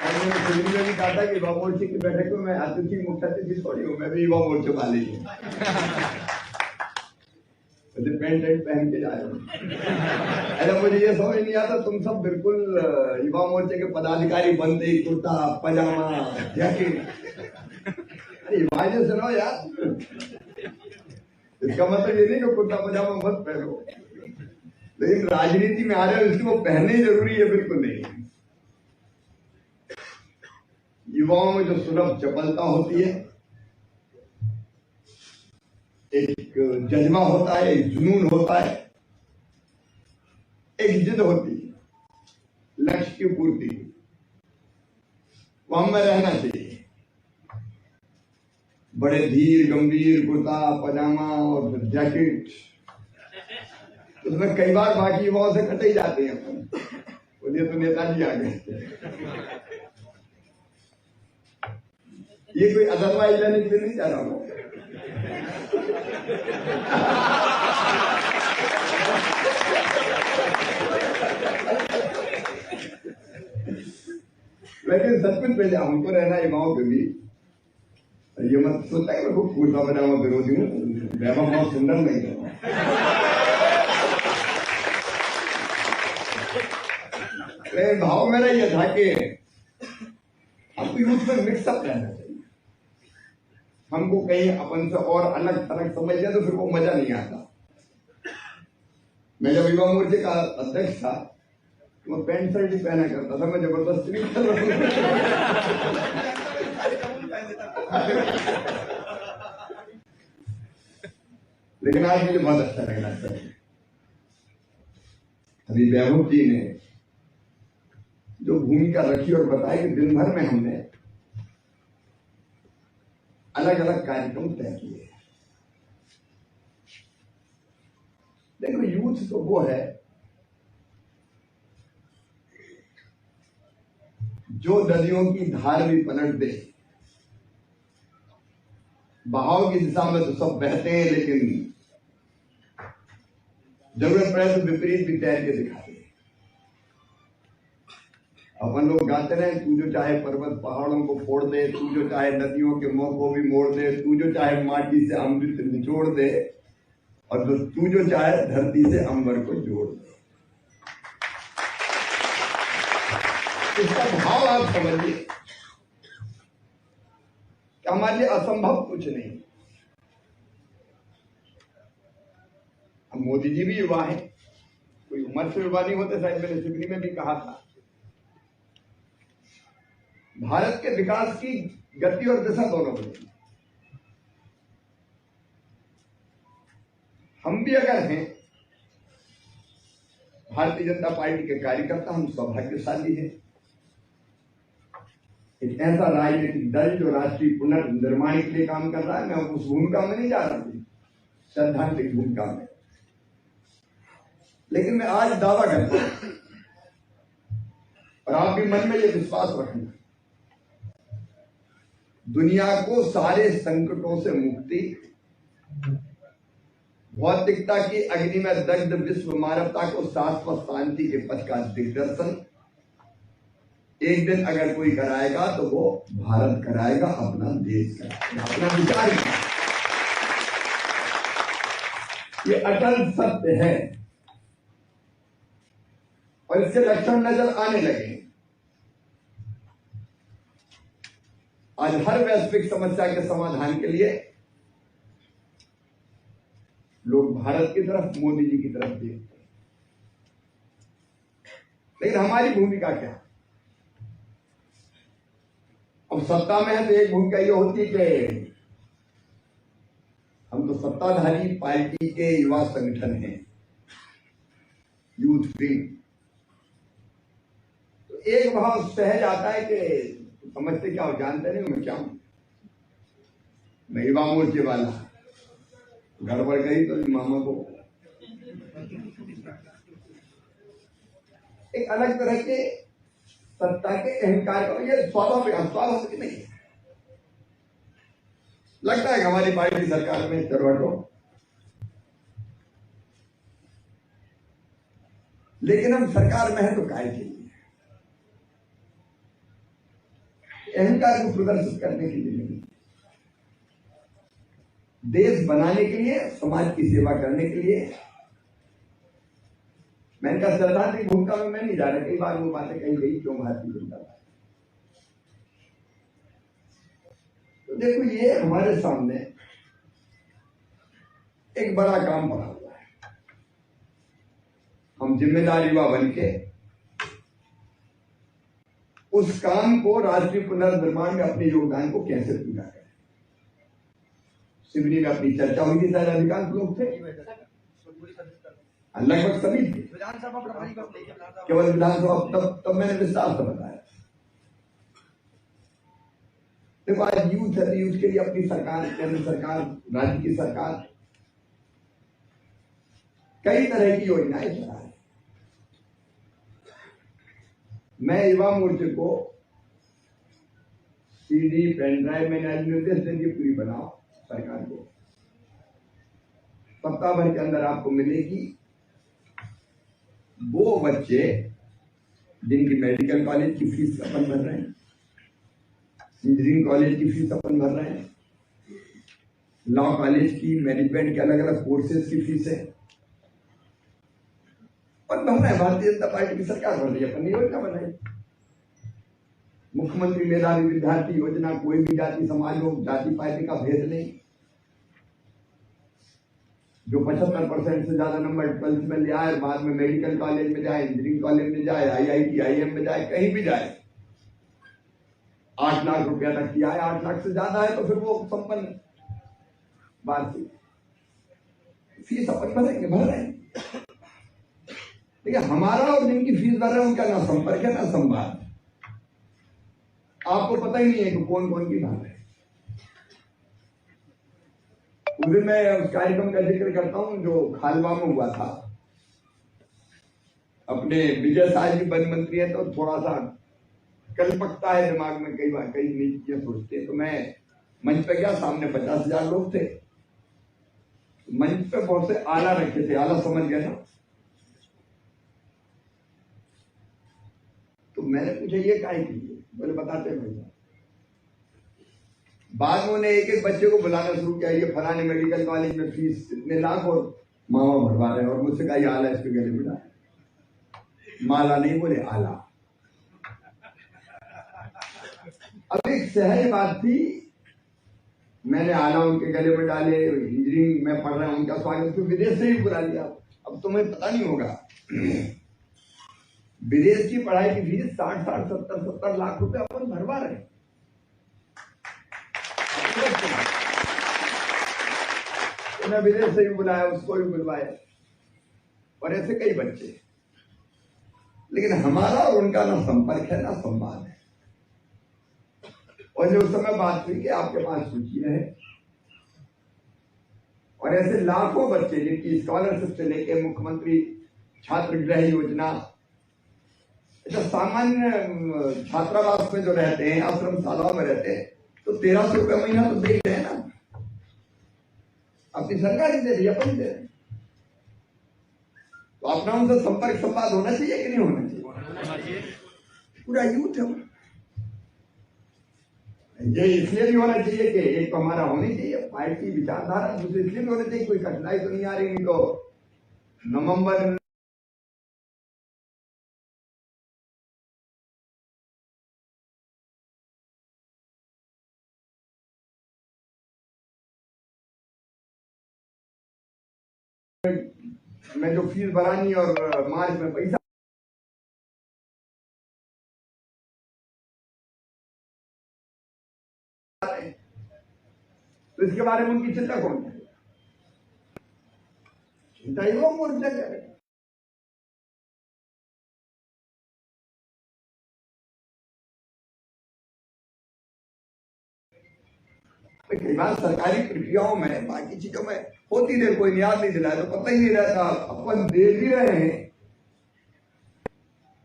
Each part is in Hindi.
मैंने फिल्म में भी कहा था कि युवा मोर्चे की बैठक में मैं अतिथि मुख्य अतिथि थोड़ी हूँ, मैं भी युवा मोर्चे वाले ही हूँ। पेंट एंट पहन के जाए अरे मुझे ये समझ नहीं आता, तुम सब बिल्कुल युवा मोर्चे के पदाधिकारी बनते, कुर्ता पजामा जैकेट। अरे वाजे सुनो यार, इसका मतलब ये नहीं कि कुर्ता पजामा मत पहनो, लेकिन राजनीति में आ रहे हो इसको पहनने जरूरी है, बिल्कुल नहीं। युवाओं में जो सुलभ चपलता होती है, एक जज्बा होता है, एक जुनून होता है, एक जिद होती है लक्ष्य की पूर्ति, वो हमें रहना चाहिए। बड़े धीर गंभीर कुर्ता पजामा और जैकेट, उसमें कई बार बाकी युवाओं से कटे ही जाते हैं। बोलिए तो नेताजी आ गए, ये कोई अदरवाइज लेने के लिए नहीं जा रहा हूं। लेकिन सचमुच में हमको रहना युवाओं के भी, ये मत सोचता है मैं खूब कुर्ता पजामा विरोधी हूँ, वैभव बहुत सुंदर नहीं है। भाव मेरा यह था कि हमको यूथ में मिक्सअप रहना चाहिए। हमको कहीं अपन से और अलग थलग समझ जाए तो फिर वो मजा नहीं आता। मैं जब युवा मोर्चे का अध्यक्ष था तो मैं पैंट शर्ट ही पहना करता था, मैं जबरदस्ती नहीं कर रहा लेकिन आज मुझे बहुत अच्छा लग रहा है। अभी वैभव जी ने जो भूमिका रखी और बताई कि दिन भर में हमने अलग अलग कार्यक्रम तय किए। देखो यूथ तो वो है जो नदियों की धार भी पलट दे, बहाव की दिशा में तो सब बहते हैं, लेकिन जरूरत पड़े तो विपरीत भी तैर के दिखा दे। अपन लोग गाते रहे, तू जो चाहे पर्वत पहाड़ों को फोड़ दे, तू जो चाहे नदियों के मुंह को भी मोड़ दे, तू जो चाहे माटी से अमृत निचोड़ दे, और तू जो चाहे धरती से अंबर को जोड़ दे। इसका भाव आप समझिए कि हमारे लिए असंभव कुछ नहीं। अब मोदी जी भी युवा है, कोई उम्र से युवा नहीं होते, शायद मैंने सिडनी में भी कहा था। भारत के विकास की गति और दिशा दोनों बदली। हम भी अगर हैं भारतीय जनता पार्टी के कार्यकर्ता, हम सौभाग्यशाली हैं। एक ऐसा राजनीतिक दल जो राष्ट्रीय पुनर्निर्माण के लिए काम कर रहा है। मैं उस भूमिका में नहीं जा रहा हूं, सैद्धांतिक भूमिका में, लेकिन मैं आज दावा करता हूं और आप भी मन में ये विश्वास रखना, दुनिया को सारे संकटों से मुक्ति, भौतिकता की अग्नि में दग्ध विश्व मानवता को शाश्वत शांति के पथ का दिग्दर्शन एक दिन अगर कोई कराएगा तो वो भारत कराएगा, अपना देश कराएगा, अपना विचार कराएगा। ये अटल सत्य है और इसके लक्षण नजर आने लगे। आज हर वैश्विक समस्या के समाधान के लिए लोग भारत की तरफ, मोदी जी की तरफ देखते हैं। लेकिन हमारी भूमिका क्या? अब सत्ता में है तो एक भूमिका ये होती है कि हम तो सत्ताधारी पार्टी के युवा संगठन हैं, यूथ विंग। तो एक भाव सहज आता है कि समझते क्या हो, जानते नहीं मैं क्या हूं, मैं युवा मोर्चे वाला, गड़बड़ गई तो मामा को एक अलग तरह के सत्ता के अहंकार का ये स्वाभाविक नहीं है। लगता है कि हमारी पार्टी सरकार में करवट हो, लेकिन हम सरकार में है तो काय के लिए? अहंकार को प्रदर्शित करने के लिए नहीं, देश बनाने के लिए, समाज की सेवा करने के लिए। मैंने कहा सैद्धांतिक भूमिका में मैं नहीं जा रहा, कई बार वो बातें कही गई क्यों भारतीय जनता पार्टी। तो देखो ये हमारे सामने एक बड़ा काम पड़ा हुआ है। हम जिम्मेदार युवा बन के उस काम को, राष्ट्रीय पुनर्निर्माण में अपने योगदान को कैसे पूरा करें। सिवनी में अपनी चर्चा हुई थी, शायद अधिकांश लोग थे, लगभग सभी थे, केवल विधानसभा, तब मैंने विस्तार से बताया। देखो आज यूथ है, यूथ के लिए अपनी सरकार, केंद्र सरकार, राज्य की सरकार कई तरह की योजनाएं चला रही। मैं युवा मोर्चे को सीडी पेन ड्राइव में निर्देश देंगे, पूरी बनाओ सरकार को, सप्ताह भर के अंदर आपको मिलेगी। वो बच्चे जिनकी मेडिकल कॉलेज की फीस अपन भर रहे हैं, इंजीनियरिंग कॉलेज की फीस अपन भर रहे हैं, लॉ कॉलेज की, मैनेजमेंट के अलग अलग कोर्सेज की फीस है, और भर रहे हैं। भारतीय जनता पार्टी की सरकार भर रही है, अपन योजना बनाई। मुख्यमंत्री मेधावी विद्यार्थी योजना, कोई भी जाति समाज हो, जाति पाति का भेद नहीं। जो 75% से ज्यादा नंबर 12th में ले आए, बाद में मेडिकल कॉलेज में जाए, इंजीनियरिंग कॉलेज में जाए, IIT IIM में जाए, कहीं भी जाए, 8 लाख रुपया तक किया है। 8 लाख से ज्यादा है तो फिर वो संपन्न बात थी। फीस अपन भरेंगे, भर रहे हैं। देखिए हमारा और जिनकी फीस भर रहे हैं उनका ना संपर्क है ना संवाद। आपको पता ही नहीं है कि कौन कौन की बात है। उस दिन मैं उस कार्यक्रम का जिक्र करता हूं जो खालवा में हुआ था। अपने विजय शाह जी वन मंत्री है तो थोड़ा सा कल्पकता है दिमाग में, कई बार कई नई चीजें सोचते। तो मैं मंच पे गया, सामने 50,000 लोग थे। मंच पे बहुत से आला रखे थे, आला समझ गया ना। तो मैंने पूछा ये काहे के लिए, बोले बताते भैया। बाद में उन्हें एक एक बच्चे को बुलाना शुरू किया, ये फलाने मेडिकल कॉलेज में फीस इतने लाख और मामा भरवा रहे हैं। और मुझसे कहा ये आला इसके गले में डाल, माला नहीं बोले आला। अब एक सहज बात थी, मैंने आला उनके गले में डाले। इंजीनियरिंग में पढ़ रहे हैं, उनका स्वागत फिर विदेश से ही बुला लिया। अब तुम्हें पता नहीं होगा विदेश की पढ़ाई की फीस 60-60, 70-70 लाख रुपए अपन भरवा रहे हैं। उन्हें विदेश से भी बुलाया, उसको भी बुलवाया, और ऐसे कई बच्चे। लेकिन हमारा और उनका ना संपर्क है ना संवाद है। और जो उस समय बात हुई कि आपके पास सूची है, और ऐसे लाखों बच्चे जिनकी स्कॉलरशिप से लेके मुख्यमंत्री छात्र गृह योजना, तो सामान्य छात्रावास में जो रहते हैं, आश्रम शालाओं में रहते हैं, तो 1300 रुपये महीना तो दे रहे हैं ना। अपनी सरकार ही दे रही है, अपन दे रहे हैं। तो अपना उनसे संपर्क संवाद होना चाहिए कि नहीं होना चाहिए? पूरा यूथ है ये, इसलिए भी होना चाहिए कि एक तो हमारा होनी चाहिए पार्टी विचारधारा, दूसरी इसलिए भी होना चाहिए कोई कठिनाई तो नहीं आ रही। नहीं तो नवंबर में जो फीस भरानी और मार्च में पैसा, तो इसके बारे में उनकी चिंता कौन है? चिंता युवा मोर्चा करे। कई बार सरकारी प्रक्रियाओं में, बाकी चीजों में होती देर कोई याद नहीं दिलाया तो पता ही नहीं रहता। अपन दे भी रहे हैं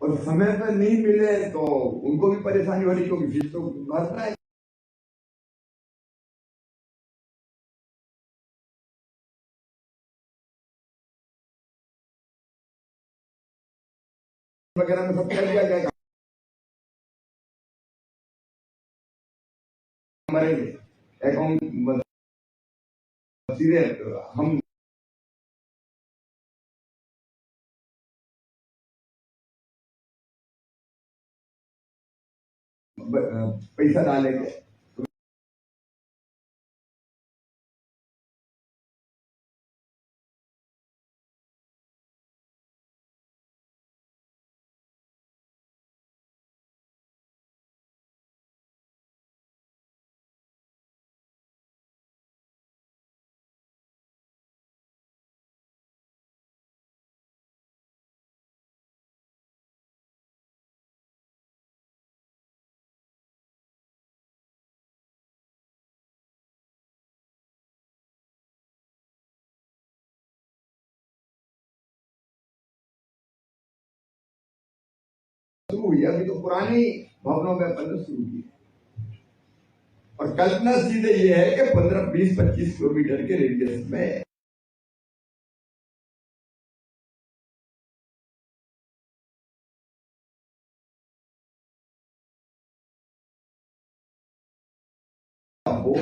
और समय पर नहीं मिले तो उनको भी परेशानी हो रही, क्योंकि फीस तो भरना है। वगैरह में सब कर दिया जाएगा। मरेंगे अकाउंट सीधे हम पैसा डालेंगे। शुरू हुई अभी तो पुरानी भवनों में बनना शुरू की और कल्पना सीधे ये है कि 15, 20, 25 किलोमीटर के रेडियस में हो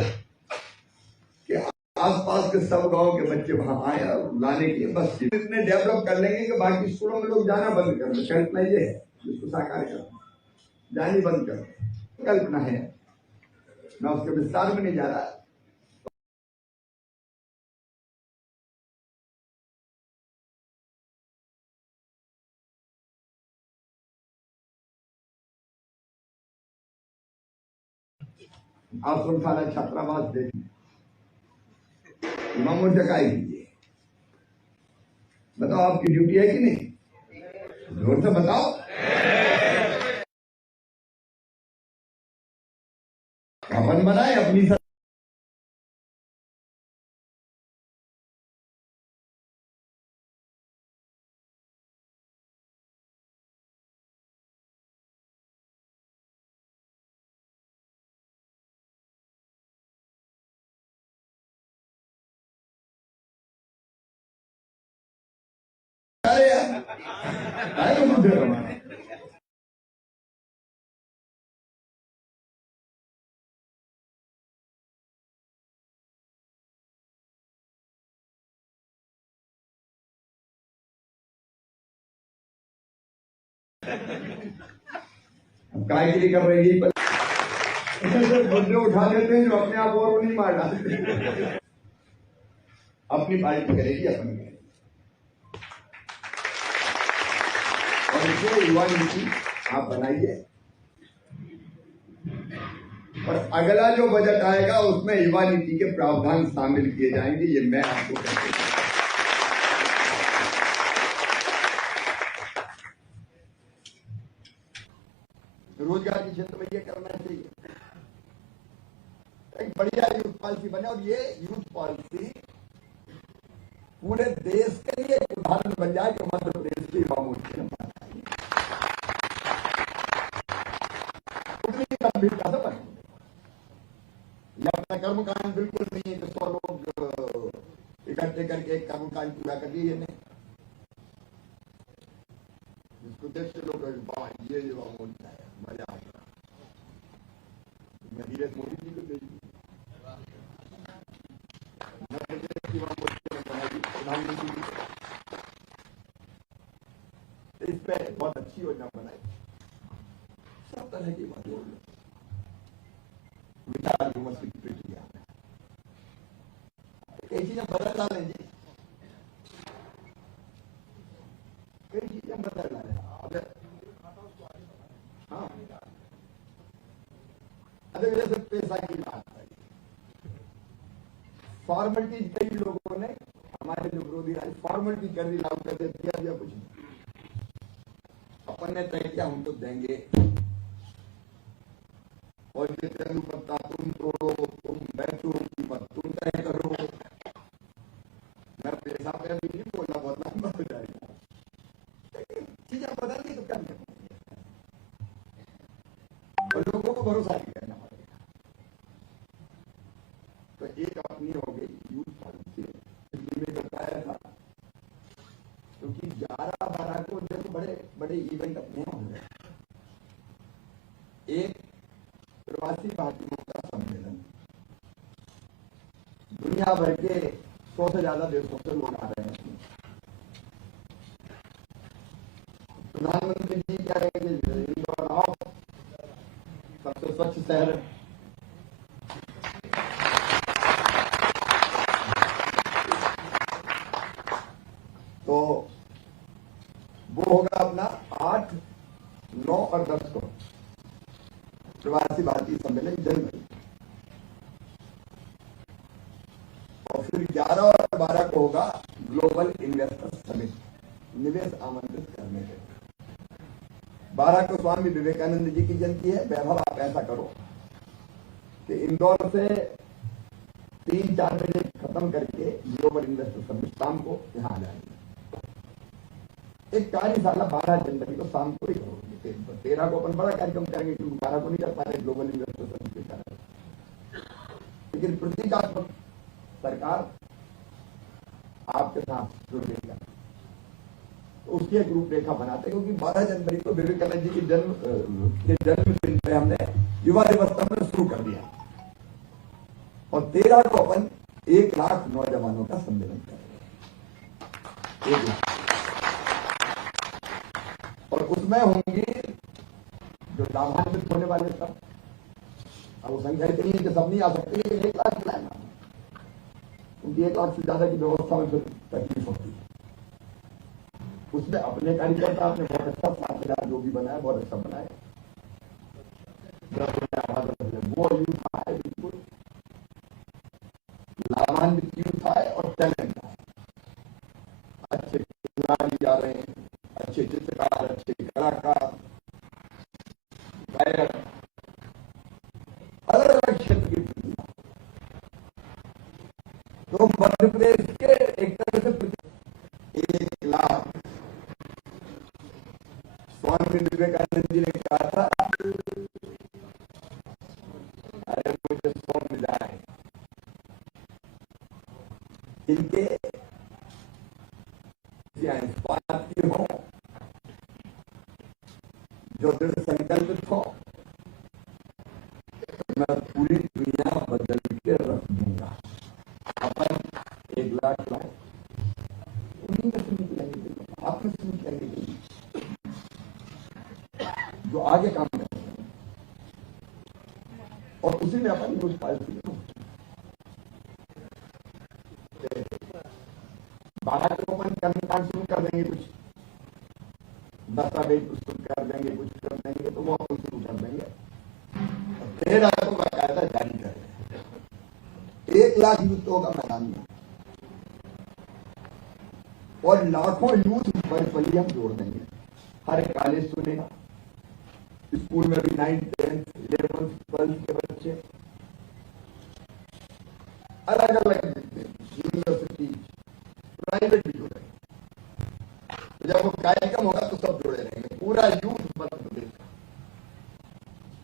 कि आसपास के सब गांव के बच्चे वहां आए और लाने के लिए बस इतने डेवलप कर लेंगे कि बाकी स्कूलों में लोग जाना बंद कर दें। कल्पना ये है जिसको साकार करना, जानी बंद कर कल्पना है, मैं उसके विस्तार में नहीं जा रहा। आश्रम शाला छात्रावास देखिए, इमाम मोर्चा का कीजिए, बताओ आपकी ड्यूटी है कि नहीं? जोर से बताओ। अपन बनाए अपनी काय के लिए कर रही है बंदे उठा लेते हैं जो अपने आप और नहीं मार डालते। अपनी पार्टी करेगी अपन करेगी और इसलिए युवा नीति आप बनाइए और अगला जो बजट आएगा उसमें युवा नीति के प्रावधान शामिल किए जाएंगे, ये मैं आपको कहता हूं। रोजगार के क्षेत्र में ये करना चाहिए, एक बढ़िया यूथ पॉलिसी बने और ये यूथ पॉलिसी पूरे देश के लिए एक उदाहरण बन जाए कि मध्य प्रदेश के युवा मोर्चे ने उतनी गंभीरता से बने। ये अपना कर्मकांड बिल्कुल नहीं है कि 100 लोग इकट्ठे करके एक कर्मकांड पूरा कर दिए, नहीं। जिसको देश के लोग ये युवा मोर्चा है, मजा आ गया। मैं धीरज मोदी जी को भेजी प्रधानमंत्री इस पे बहुत अच्छी योजना बनाई, सब तरह की बात विचार विमर्श की प्रक्रिया कई चीजें बदल डालें जी, कई चीजें बदल डालें। हाँ, जैसे पैसा की बात है, फॉर्मेलिटी कई लोगों ने हमारे जो विरोधी राज फॉर्मेलिटी कर दी, लागू कर दिया या कुछ नहीं। अपन ने तय किया हम तो देंगे और ये तेलु पत्ता तुम तोड़ो, तुम बैठो कीमत तुम तय करो। मैं पैसा पे भी नहीं बोला, बहुत लंबा हो जाएगा, लेकिन चीजें बदल दी तो क्या और लोगों को भरोसा नहीं करना पड़ेगा। तो एक अपनी हो गई यूथ पॉलिसी, में बताया था क्योंकि 11-12 को जब बड़े बड़े इवेंट अपने हो गए, एक प्रवासी भारतीयों का सम्मेलन दुनिया भर के 100 से ज्यादा देशों से लोग आ रहे हैं। प्रधानमंत्री जी क्या कहेंगे, इंदौर आओ, सबसे स्वच्छ शहर। तो वो होगा अपना 8, 9 और 10 को प्रवासी भारतीय सम्मेलन जनवरी, और फिर 11 और 12 को होगा ग्लोबल इन्वेस्टर समिट, निवेश आमंत्रित करने के। 12 को स्वामी विवेकानंद जी की जयंती है। वैभव, आप ऐसा करो कि इंदौर से 3-4 बजे खत्म करके ग्लोबल इन्वेस्टर समिट शाम को यहाँ आ जाएंगे। एक कार्यशाला 12 जनवरी को शाम को ही करोगे। 13 को अपन बड़ा कार्यक्रम करेंगे, क्योंकि 12 को नहीं कर पा रहे ग्लोबल इन्वेस्टर समिट के कारण, लेकिन प्रतीकात्मक सरकार आपके साथ जुड़ गई है, तो उसकी एक रूपरेखा बनाते हैं। क्योंकि 12 जनवरी को विवेकानंद जी के जन्मदिन पे हमने युवा दिवस हमने शुरू कर दिया, और 13 को अपन 1 लाख नौजवानों का सम्मेलन करेंगे, 1 लाख। और उसमें होंगे जो लाभान्वित होने वाले सब। अब वो संख्या इतनी है कि सब नहीं आ सकते, लेकिन 1 लाख बुलाएंगे, क्योंकि 1 लाख से ज्यादा की व्यवस्था में फिर तकलीफ होती है। उसमें अपने कार्यकर्ता आपने बहुत अच्छा 7,000 जो भी बनाया बहुत अच्छा बनाया। वो यूथ आए, बिल्कुल लाभान्वित यूथ आए और टैलेंट आए। अच्छे खिलाड़ी जा रहे हैं, अच्छे चित्रकार, अच्छे कलाकार, गायक, अलग अलग क्षेत्र की प्रतिभा। तो मध्य प्रदेश के एक तरह से 1 लाख स्वामी विवेकानंद जी ने कहा था, अरे मुझे 100 मिल जाए, इनके इस बात की हो जो दृढ़ संकल्पित हो, मैं पूरी दुनिया बदल के रख दूंगा। अपन 1 लाख लाए, उन्हीं में से निकलेंगे, आप में से निकलेंगे जो आगे काम करते हैं, और उसी में अपन न्यूज पालिसी 12 को अपन कर्मकांड शुरू कर देंगे, कुछ दस्तावेज प्रस्तुत कर देंगे, कुछ कर देंगे, तो वो अपन शुरू कर देंगे। 13 को बाकायदा जारी कर देंगे। 1 लाख यूथ होगा मैदान में, और लाखों यूथ वर्चुअली हम जोड़ देंगे। हर एक कॉलेज सुनेगा, स्कूल में भी 9th, 10th, 11th, 12th के बच्चे, अलग अलग यूनिवर्सिटी, प्राइवेट भी जुड़े। तो जब वो कार्यक्रम होगा तो सब जुड़े रहेंगे, पूरा यूथ मध्य प्रदेश का,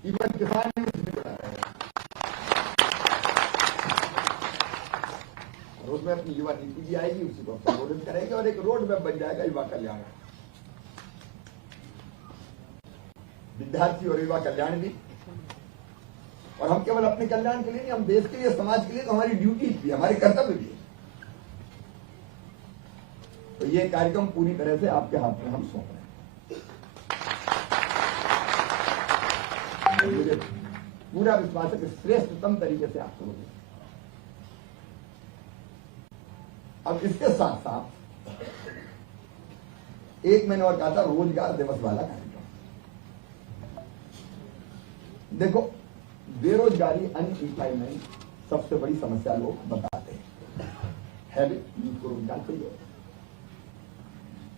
इवन किसान यूथ भी जुड़ा रहेगा। और उसमें अपनी युवा नीति भी आएगी, उसी को संबोधित करेंगे, और एक रोड मैप बन जाएगा युवा कल्याण, विद्यार्थी और युवा कल्याण भी। और हम केवल अपने कल्याण के लिए नहीं, हम देश के लिए, समाज के लिए, तो हमारी ड्यूटी भी, हमारे कर्तव्य भी है। तो ये कार्यक्रम पूरी तरह से आपके हाथ में हम सौंप रहे हैं। मुझे पूरा विश्वास है कि श्रेष्ठतम तरीके से आप करोगे। अब इसके साथ साथ एक मैंने और कहा था, रोजगार दिवस वाला कार्यक्रम। देखो, बेरोजगारी, अनएम्प्लॉयमेंट सबसे बड़ी समस्या लोग बताते हैं, यूथ को रोजगार चाहिए,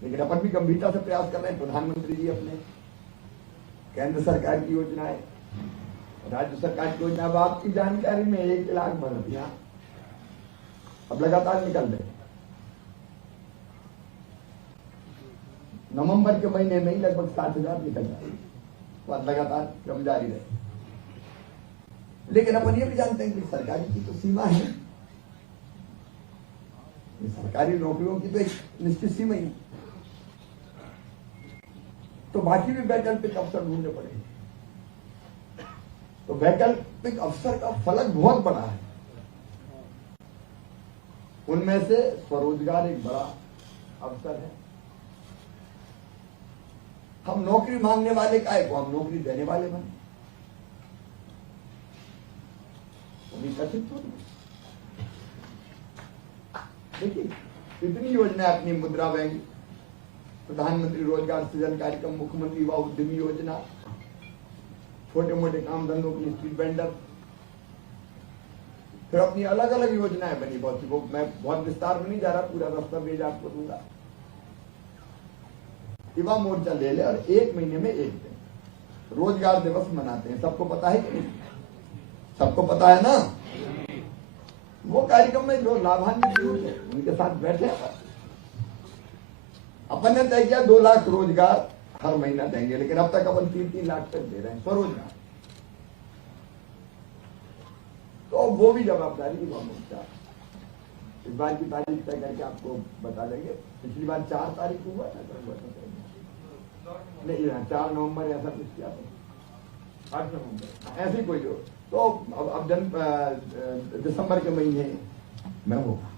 लेकिन अपन भी गंभीरता से प्रयास कर रहे हैं। प्रधानमंत्री जी अपने, केंद्र सरकार की योजनाएं, राज्य सरकार की योजना। अब आपकी जानकारी में 1 लाख भर्तियां अब लगातार निकल रहे हैं। नवंबर के महीने में ही लगभग 60,000 निकल जाएगी, तो लगातार क्रम जारी रहे। लेकिन अपन ये भी जानते हैं कि सरकारी की तो सीमा है, सरकारी नौकरियों की तो एक निश्चित सीमा ही है, तो बाकी भी वैकल्पिक अवसर ढूंढने पड़ेंगे। तो वैकल्पिक अवसर का फलक बहुत बड़ा है। उनमें से स्वरोजगार एक बड़ा अवसर है। हम नौकरी मांगने वाले काहे को, हम नौकरी देने वाले बने, कथित तो नहीं। देखिए इतनी योजना अपनी मुद्रा बैंक, प्रधानमंत्री रोजगार सृजन कार्यक्रम, मुख्यमंत्री युवा उद्यमी योजना, छोटे मोटे काम धंधों के लिए स्ट्रीट वेंडर, फिर अपनी अलग अलग योजनाएं बनी बहुत सी। वो मैं बहुत विस्तार में नहीं जा रहा, पूरा दस्तावेज आपको दूंगा। युवा मोर्चा ले ले और 1 महीने में 1 दिन रोजगार दिवस मनाते हैं। सबको पता है कि नहीं? सबको पता है ना? वो कार्यक्रम में जो लाभान्वित लोग हैं उनके साथ बैठे अपन ने तय किया 2 लाख रोजगार हर महीना देंगे, लेकिन अब तक अपन 3-3 लाख तक दे रहे हैं स्वरोजगार। तो वो भी जवाबदारी युवा मोर्चा इस बार की तारीख तय करके आपको बता देंगे। पिछली बार 4 तारीख को हुआ था, नहीं 4 नवंबर ऐसा कुछ किया था, 8 नवंबर ऐसी कोई जो। तो अब दिसंबर के महीने में होगा,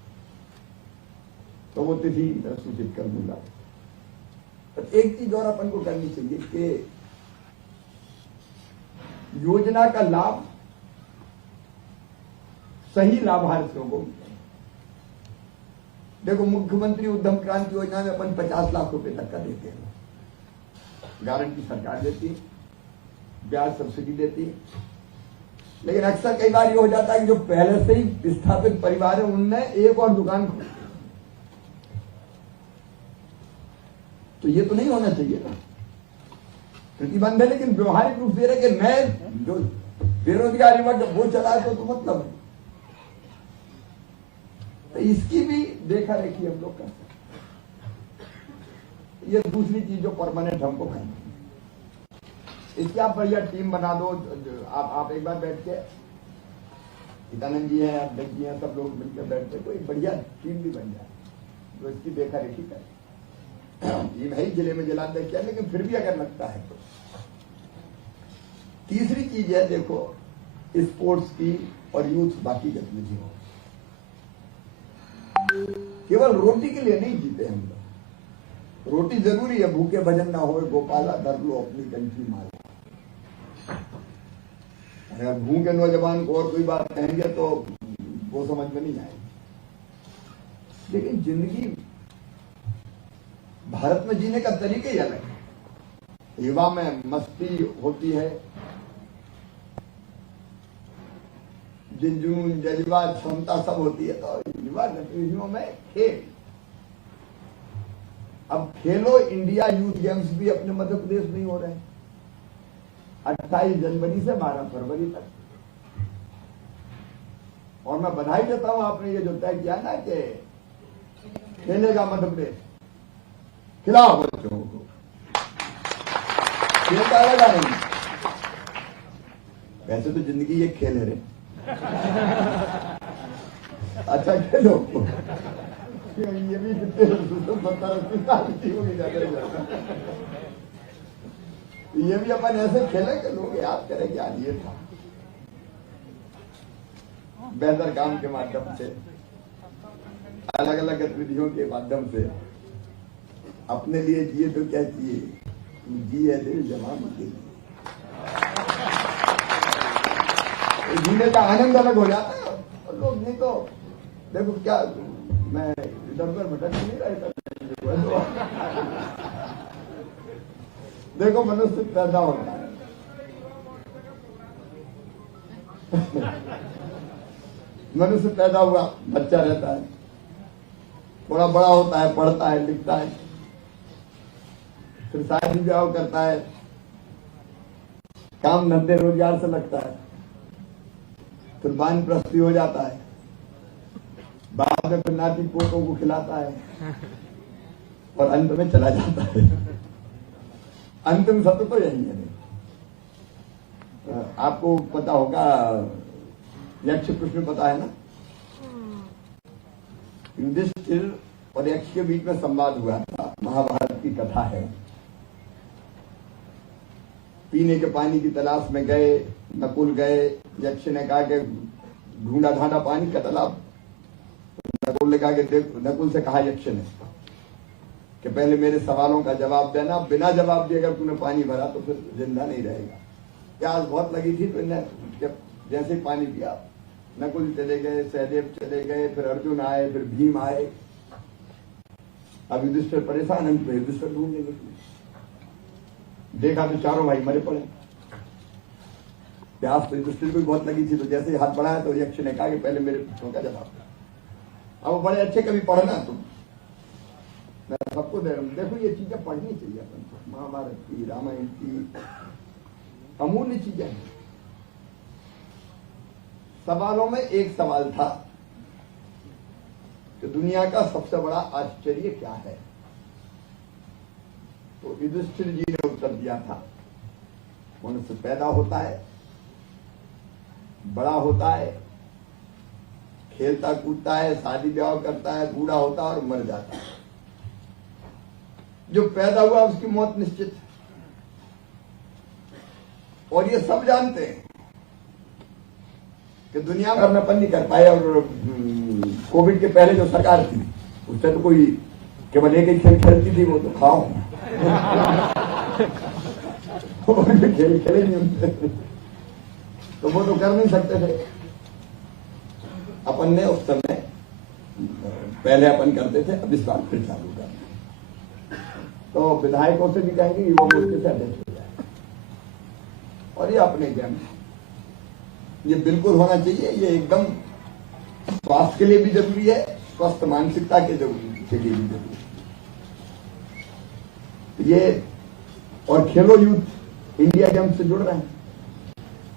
तो वो तिथि सूचित कर दूंगा। तो एक चीज और अपन को करनी चाहिए कि योजना का लाभ सही लाभार्थियों को मिले। देखो मुख्यमंत्री उद्यम क्रांति योजना में अपन 50 लाख रुपए तक का देते हैं, गारंटी सरकार देती है, ब्याज सब्सिडी देती है। लेकिन अक्सर कई बार ये हो जाता है कि जो पहले से ही स्थापित परिवार है उनने एक और दुकान खोली, तो ये तो नहीं होना चाहिए ना। प्रतिबंध है, लेकिन व्यवहारिक रूप से कि मैं जो बेरोजगार युवक वो चला तो मतलब है। तो इसकी भी देखा रेखी हम लोग करते हैं। ये दूसरी चीज जो परमानेंट हमको करनी, इसकी आप बढ़िया टीम बना दो। आप एक बार बैठ के, हितानंद जी हैं, अध्यक्ष जी हैं, सब लोग मिलकर बैठते कोई बढ़िया टीम भी बन जाए जो इसकी देखा रेखी करे। ये भाई जिले में जिलाध्यक्ष किया, लेकिन फिर भी अगर लगता है तो। तीसरी चीज है देखो स्पोर्ट्स की और यूथ बाकी गतिविधियों। केवल रोटी के लिए नहीं जीते हम लोग, रोटी जरूरी है, भूखे भजन ना हो, गोपाला धर लो अपनी कंठी माला। अगर भूखे नौजवान को और कोई बात कहेंगे तो वो समझ में नहीं आएगी। लेकिन जिंदगी भारत में जीने का तरीका ही अलग है। युवा में मस्ती होती है, जुनून जज्बा क्षमता सब होती है। तो युवा गतिविधियों में खेल, अब खेलो इंडिया यूथ गेम्स भी अपने मध्य प्रदेश में ही हो रहे हैं 28 जनवरी से 12 फरवरी तक। और मैं बधाई देता हूं, आपने ये जो तय किया ना कि खेलेगा मध्य प्रदेश, खिलाओ बच्चों को, खेलता लगा नहीं। वैसे तो जिंदगी ये खेल है रे। अच्छा खेलो, ये भी 70-80 साल की होगी जाता। ये भी अपन ऐसे खेले कि लोग याद करें कि आज ये था। बेहतर काम के माध्यम से, अलग अलग गतिविधियों के माध्यम से अपने लिए जिए तो क्या चाहिए, जिए दिल जवान के लिए। जीने का आनंद अलग हो जाता है। और लोग नहीं तो देखो क्या, मैं इधर उधर भटक नहीं रहा। देखो मनुष्य पैदा होता है, मनुष्य पैदा हुआ, बच्चा रहता है, थोड़ा बड़ा होता है, पढ़ता है, लिखता है, फिर शादी ब्याह करता है, काम धंधे रोजगार से लगता है, फिर वानप्रस्थी हो जाता है, बाद में फिर नाती पोतों को खिलाता है और अंत में चला जाता है। अंतिम सत्य तो यही है। आपको पता होगा, यक्ष प्रश्न पता है ना, युधिष्ठिर और यक्ष के बीच में संवाद हुआ था, महाभारत की कथा है। पीने के पानी की तलाश में गए, नकुल गए, यक्ष ने कहा कि ढूंढा ढांढा पानी का तालाब, नकुल ने कहा कि देख, नकुल से कहा यक्ष ने कि पहले मेरे सवालों का जवाब देना, बिना जवाब दिए अगर तूने पानी भरा तो फिर जिंदा नहीं रहेगा। प्यास बहुत लगी थी तो इन्हें जैसे पानी पिया, नकुल चले गए, सहदेव चले गए, फिर अर्जुन आए, फिर भीम आए। अब युधिष्ठिर परेशान, हम युधिष्ठिर ढूंढने निकले, देखा तो चारों भाई मरे पड़े। प्यास तो युधिष्ठिर को बहुत लगी थी, तो जैसे ही हाथ बढ़ाया तो यक्ष ने कहा कि पहले मेरे प्रश्नों का जवाब दो। अब बड़े अच्छे कभी पढ़ना तुम, मैं सबको दे रहा हूं, देखो ये चीजें पढ़नी चाहिए अपन को, महाभारत की, रामायण की, अमूल्य चीजें हैं। सवालों में एक सवाल था कि दुनिया का सबसे बड़ा आश्चर्य क्या है, तो युधिष्ठिर जी ने उत्तर दिया था, मनुष्य पैदा होता है, बड़ा होता है, खेलता कूदता है, शादी ब्याह करता है, बूढ़ा होता है और मर जाता है। जो पैदा हुआ उसकी मौत निश्चित है, और ये सब जानते हैं कि दुनिया में अपन नहीं कर पाए। और कोविड के पहले जो सरकार थी उससे तो कोई केवल एक ही खेल खेलती थी, वो तो खाओ खेल खेले नहीं, तो वो तो कर नहीं सकते थे। अपन ने उस समय पहले अपन करते थे, अब इस बार फिर चालू करना, तो विधायकों से भी कहेंगे युवा मोर्चे से अध्यक्ष हो जाए। और ये अपने गेम, ये बिल्कुल होना चाहिए, ये एकदम स्वास्थ्य के लिए भी जरूरी है, स्वस्थ मानसिकता के लिए भी जरूरी है ये। और खेलो यूथ इंडिया गेम्स से जुड़ रहे हैं,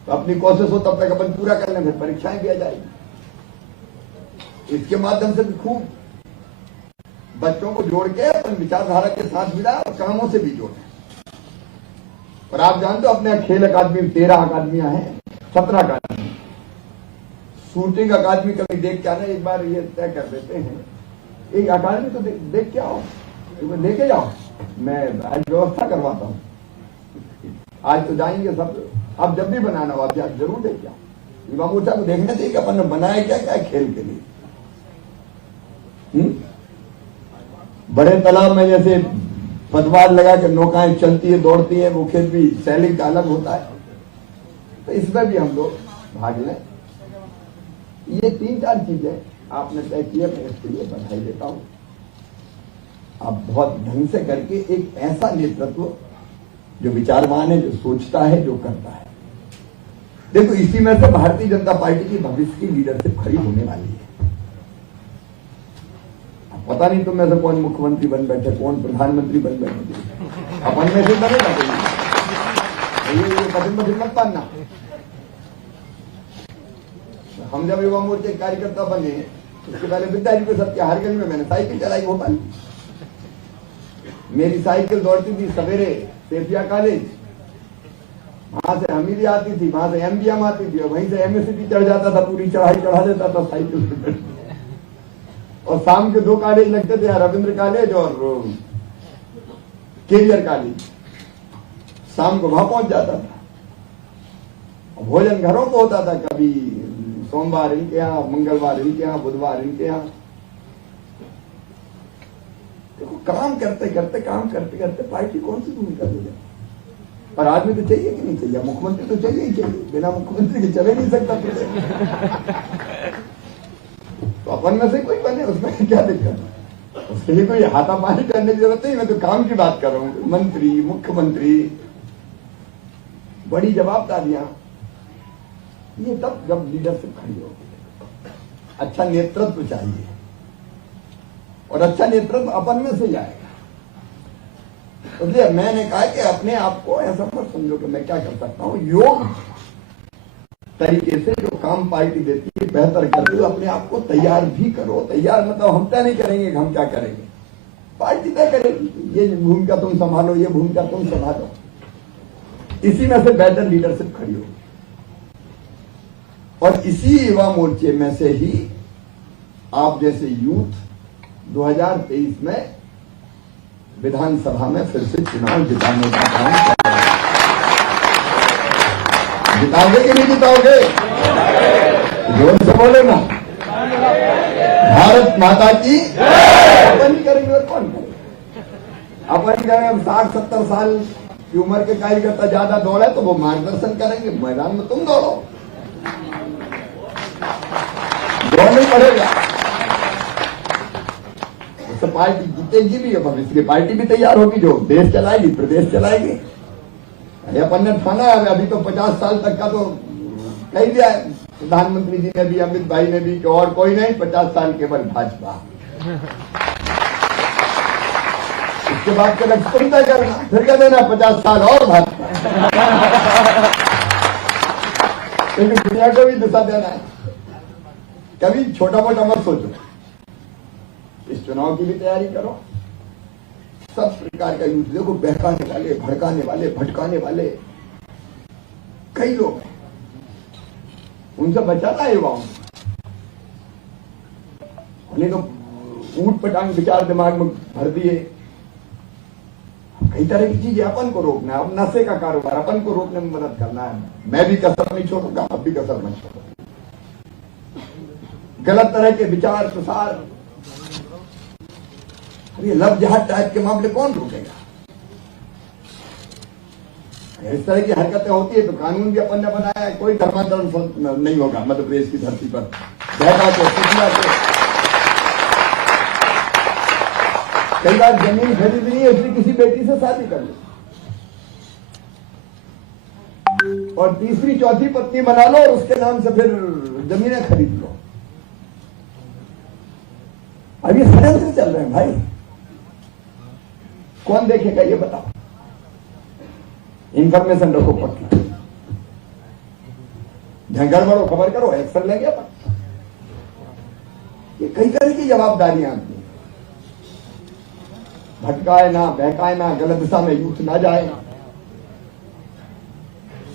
तो अपनी कोशिश हो तब तक अपन पूरा कर लें, फिर परीक्षाएं भी आ जाएगी। इसके माध्यम से भी खूब बच्चों को जोड़ के अपन विचारधारा के साथ मिला और कामों से भी जोड़े। और आप जानते हो अपने खेल अकादमी 13 अकादमियां हैं, 17 अकादमी, शूटिंग अकादमी कभी देख के आना, एक बार ये तय कर देते हैं एक अकादमी तो देख के आओ, लेके जाओ, मैं आज व्यवस्था करवाता हूँ। आज तो जाएंगे सब, अब जब भी बनाना हो आप जरूर देखिए, युवा मोर्चा को देखने चाहिए कि अपन ने बनाया क्या क्या खेल के लिए। बड़े तालाब में जैसे पतवार लगा के नौकाएं चलती है, दौड़ती है, वो खेल भी सैलिंग का अलग होता है, तो इसमें भी हम लोग भाग लें। ये 3-4 चीजें आपने तय किए, मैं इसके लिए बधाई देता हूं। आप बहुत ढंग से करके एक ऐसा नेतृत्व जो विचारवान है, जो सोचता है, जो करता है। देखो इसी में से भारतीय जनता पार्टी की भविष्य की लीडरशिप खड़ी होने वाली है। पता नहीं तुम में से कौन मुख्यमंत्री बन बैठे, कौन प्रधानमंत्री बन बैठे, अपन में से बनेगा ये कठिन मत पाना। हम जब युवा मोर्चे कार्यकर्ता बने उसके पहले विद्यार्थी के साथ हर गली में मैंने साइकिल चलाई भोपाल। मेरी साइकिल दौड़ती थी सवेरे सेफिया कॉलेज, वहां से हमीदी आती थी, वहां से एमबीएम आती थी, और वहीं से एमएससीटी चढ़ जाता था, पूरी चढ़ाई चढ़ा देता था साइकिल पे। और शाम के 2 कॉलेज लगते थे, रविंद्र कॉलेज और कैरियर कॉलेज, शाम को वहां पहुंच जाता था। भोजन घरों को होता था, कभी सोमवार इनके यहाँ, मंगलवार इनके यहाँ, बुधवार इनके यहाँ। देखो काम करते करते पार्टी कौन सी भूमिका दे जाए। और आदमी तो चाहिए कि नहीं चाहिए, मुख्यमंत्री तो चाहिए ही चाहिए, बिना मुख्यमंत्री के चले नहीं सकता तो अपन में से कोई बने, उसमें क्या दिक्कत है। उसके लिए कोई हाथापाई करने की जरूरत नहीं, मैं तो काम की बात कर रहा हूं। मंत्री, मुख्यमंत्री, बड़ी जवाबदारियां, ये तब जब लीडरशिप खड़ी होगी। अच्छा नेतृत्व चाहिए, और अच्छा नेतृत्व अपन में से जाएगा। इसलिए मैंने कहा कि अपने आप को ऐसा मत समझो कि मैं क्या कर सकता हूं, योग तरीके से जो काम पार्टी देती है बेहतर करते हुए अपने आप को तैयार भी करो। तैयार मतलब हम तय नहीं करेंगे कि हम क्या करेंगे, पार्टी तय करेगी, ये भूमिका तुम संभालो, ये भूमिका तुम संभालो। इसी में से बेहतर लीडरशिप खड़ी हो, और इसी युवा मोर्चे में से ही आप जैसे यूथ 2023 में विधानसभा में फिर से चुनाव जिताने का काम जिताओगे कि नहीं जिताओगे, जोर से बोले ना। भारत माता की अपन ही करेंगे और कौन करेगा? अपन ही करेंगे। 60-70 साल की उम्र के कार्यकर्ता ज्यादा दौड़े तो वो मार्गदर्शन करेंगे, मैदान में तुम दौड़ो, दौड़ना ही पड़ेगा। उससे पार्टी जीतेगी भी, भविष्य की पार्टी भी तैयार होगी जो देश चलाएगी, प्रदेश चलाएगी। अरे अपन ने ठाना है अभी तो 50 साल तक का तो कह दिया है प्रधानमंत्री जी ने भी, अमित भाई ने भी, कि और कोई नहीं, 50 साल केवल भाजपा। उसके बाद के लक्ष्य तुम तय करना, फिर क्या देना 50 साल और भाजपा। लेकिन दुनिया को भी दिशा देना है। कभी छोटा मोटा मत सोचो, इस चुनाव की भी तैयारी करो। सब प्रकार का युद्ध देखो, बहकाने वाले, भड़काने वाले, भटकाने वाले कई लोग हैं, उनसे बचाना है युवाओं। उन्हें तो ऊट पटांग विचार दिमाग में भर दिए। कई तरह की चीजें अपन को रोकना है। अब नशे का कारोबार अपन को रोकने में मदद करना है। मैं भी कसर नहीं छोड़ूंगा, अब भी कसर मत छोड़ो। गलत तरह के विचार प्रसार, ये लव जिहाद टाइप के मामले कौन रोकेगा? इस तरह की हरकतें होती है तो कानून भी अपन ने बनाया है, कोई धर्मांतरण नहीं होगा मध्य प्रदेश की धरती पर। बहका के, पिछला के, कई बार जमीन खरीद ली है इसलिए किसी बेटी से शादी कर ली और तीसरी चौथी पत्नी बना लो और उसके नाम से फिर जमीनें खरीद लो। अब ये षड्यंत्र चल रहे हैं भाई, कौन देखेगा ये बताओ? इंफॉर्मेशन रखो पक्की, जहां गड़बड़ो खबर करो, एक्शन लेंगे अपन। ये कई तरह की जवाबदारियां आती हैं। भटकाए ना, बहकाए ना, गलत दिशा में यूथ ना जाए,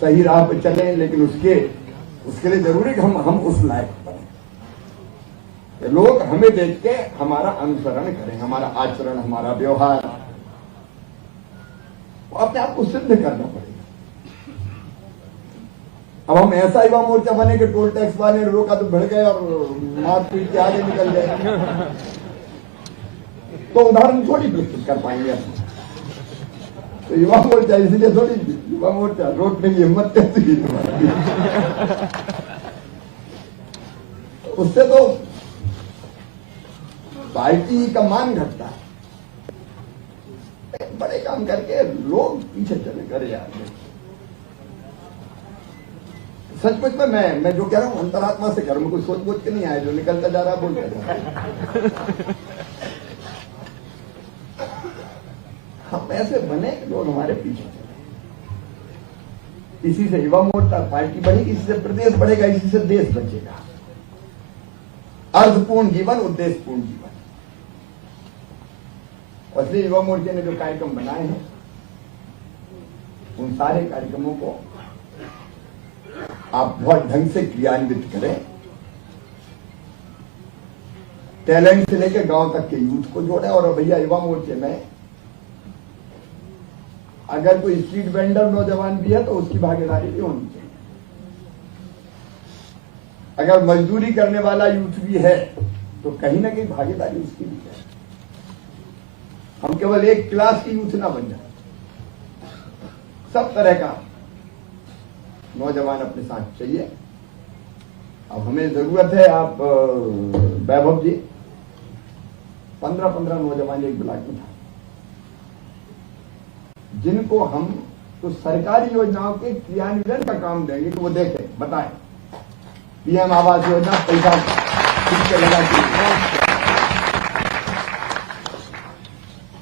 सही राह पे चले, लेकिन उसके लिए जरूरी कि हम उस लायक बने, लोग हमें देख के हमारा अनुसरण करें, हमारा आचरण, हमारा व्यवहार अपने आप को सिद्ध करना पड़ेगा। अब हम ऐसा युवा मोर्चा बने कि टोल टैक्स वाले ने रोका तो भिड़ गए और मार पीट के आगे निकल गए, तो उदाहरण थोड़ी प्रस्तुत कर पाएंगे। तो युवा मोर्चा इसलिए थोड़ी, युवा मोर्चा रोकने की हिम्मत कैसी की तुम्हारी? उससे तो पार्टी का मान घटता है। बड़े काम करके लोग पीछे चले करे यार। सचमुच में मैं जो कह रहा हूं अंतरात्मा से कह रहा हूं, कोई सोच बोझ के नहीं आया, जो निकलता जा रहा बोलता जा रहा। हम ऐसे बने कि लोग हमारे पीछे चले। इसी से युवा मोर्चा पार्टी बनेगी, इसी से प्रदेश बढ़ेगा, इसी से देश बचेगा। अर्थपूर्ण जीवन, उद्देश्यपूर्ण जीवन। इसलिए युवा मोर्चे ने जो कार्यक्रम बनाए हैं उन सारे कार्यक्रमों को आप बहुत ढंग से क्रियान्वित करें। टैलेंट से लेकर गांव तक के यूथ को जोड़ें। और भैया युवा मोर्चे में अगर कोई स्ट्रीट वेंडर नौजवान भी है तो उसकी भागीदारी भी होनी चाहिए। अगर मजदूरी करने वाला यूथ भी है तो कहीं ना कहीं भागीदारी उसकी भी है। हम केवल एक क्लास की यूथ ना बन जाए, सब तरह का नौजवान अपने साथ चाहिए। अब हमें जरूरत है, आप वैभव जी 15-15 नौजवान एक ब्लॉक में था, जिनको हम तो सरकारी योजनाओं के क्रियान्वयन का काम देंगे कि वो देखें, बताएं। पीएम आवास योजना पैसा ठीक से लगा के,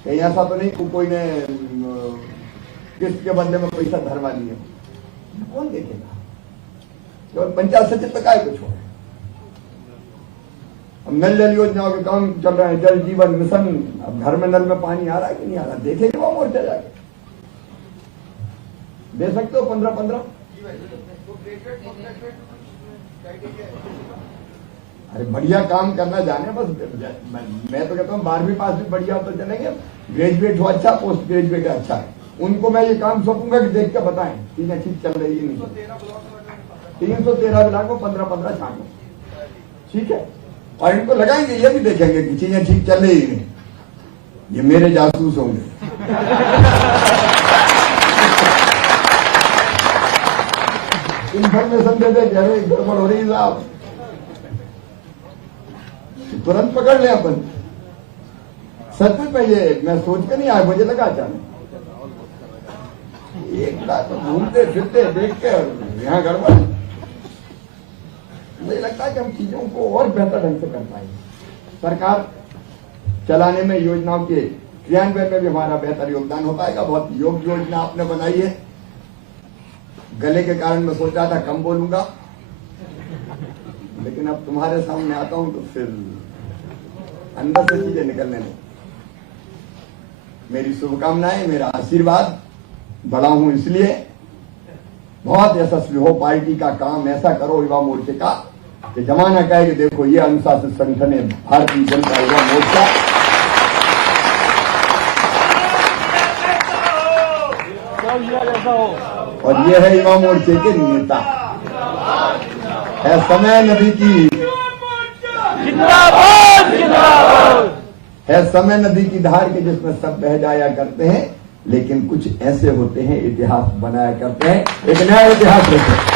कहीं ऐसा तो नहीं कोई ने किस्त के बदले में पैसा धरवा लिया, कौन देखेगा? केवल पंचायत सचिव तक आए कुछ हो। अब नल जल योजनाओं के काम चल रहे हैं, जल जीवन मिशन, अब घर में नल में पानी आ रहा है कि नहीं आ रहा, देखेंगे वो मोर्चा जाके। दे सकते हो 15-15? अरे बढ़िया काम करना जाने बस। मैं तो कहता हूँ 12वीं पास भी बढ़िया हो तो चलेंगे, ग्रेजुएट हो अच्छा, पोस्ट ग्रेजुएट अच्छा है, उनको मैं ये काम सौंपूंगा कि देख के बताएं तीन अच्छी चल रही है नहीं। 313 ब्लॉक को 15-15 छांटो, ठीक है? और इनको लगाएंगे, ये भी देखेंगे कि चीजें ठीक चल रही नहीं, ये मेरे जासूस होंगे। इंफॉर्मेशन दे दे कि अरे गड़बड़ हो रही साहब, तुरंत पकड़ ले अपन। सच में ये मैं सोच के नहीं आया, मुझे लगा अचानक एक बार तो घूमते फिरते देख के यहाँ गड़बड़। मुझे लगता है कि हम चीजों को और बेहतर ढंग से कर पाएंगे। सरकार चलाने में, योजनाओं के क्रियान्वयन में भी हमारा बेहतर योगदान हो पाएगा। बहुत योग्य योजना आपने बनाई है। गले के कारण मैं सोच रहा था कम बोलूंगा, लेकिन अब तुम्हारे सामने आता हूं तो फिर अंदर से चीजें निकलने लगी। मेरी शुभकामनाएं, मेरा आशीर्वाद, बड़ा हूं इसलिए बहुत यशस्वी हो, पार्टी का काम ऐसा करो युवा मोर्चे का कि जमाना कहे कि देखो ये अनुशासित संगठन है भारतीय जनता युवा मोर्चा। और ये है युवा मोर्चे के नेता। है समय नदी की, है समय नदी की धार के जिसमें सब बह जाया करते हैं, लेकिन कुछ ऐसे होते हैं इतिहास बनाया करते हैं। एक नया इतिहास रखे।